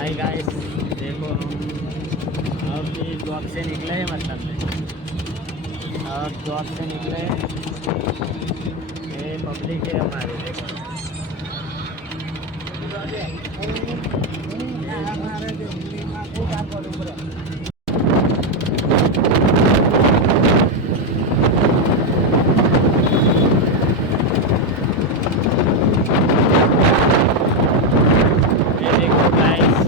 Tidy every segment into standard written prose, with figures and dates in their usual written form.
Hi guys, देखो अब भी जॉब से निकले हैं, मतलब अब जॉब से निकले हैं। ये पब्लिक है हमारे, देखो ये देखो गाइस,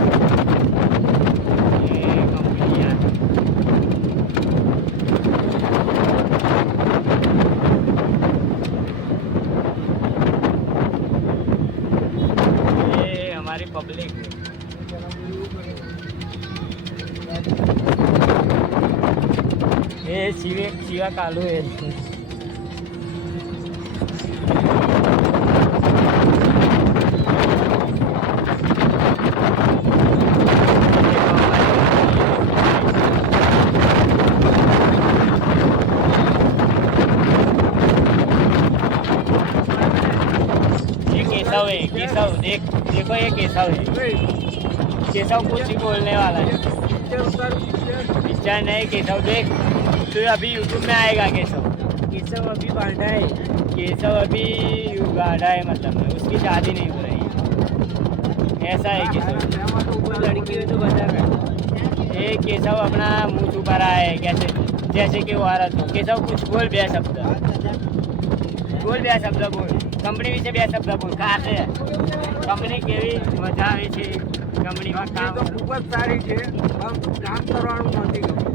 ये कंपनियाँ ये हमारी पब्लिक है। ये शिवा कालू है। ये केशव है, केशव देखो ये केशव है। केशव कुछ ही बोलने वाला है। पिक्चर नहीं, केशव देख, तो अभी यूट्यूब में आएगा। केशव अभी बांधा है, केशव अभी गाढ़ा है, मतलब उसकी शादी नहीं हो रही है, ऐसा है केशव। लड़की है तो बता रहा है। ये केशव अपना मुंह छुपा रहा है, कैसे जैसे कि वो औरत हो। केशव कुछ बोल બે શબ્દ બોલ, કંપની વિશે બે શબ્દ બોલ। કાશે કંપની કેવી મજા આવે છે? કંપનીમાં કામ તો ખૂબ જ સારી છે, કામ કરવાનું નથી ગમતું।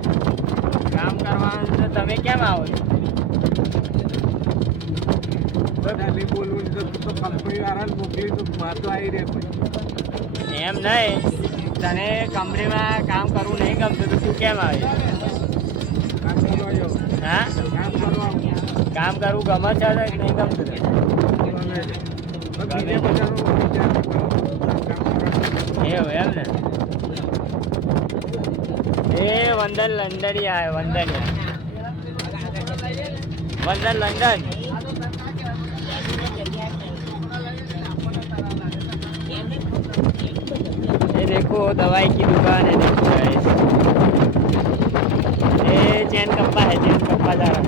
કામ કરવાનું તો તમે કેમ આવો છો? બધાને બોલવું તો કંપની વાળાને મોકલી તો વાતો આવી રહે પછી। એમ નહીં, તને કંપનીમાં કામ કરવું નહીં ગમતું તો તું કેમ આવે? કામ કરવા જાઓ, હા, કામ કરવા કામ કરવું ગમે છે કે નહીં ગમતું તને? ગમે છે। બીજે બધાનો વિચાર કામ કરવાનું। એવું એમ ને? એ વંદન લંડનિયા है, वंदन लंदन। ये देखो दवाई की दुकान है, देखो गाइस। ये चैन कप्पा है, चैन कप्पा जा रहा है।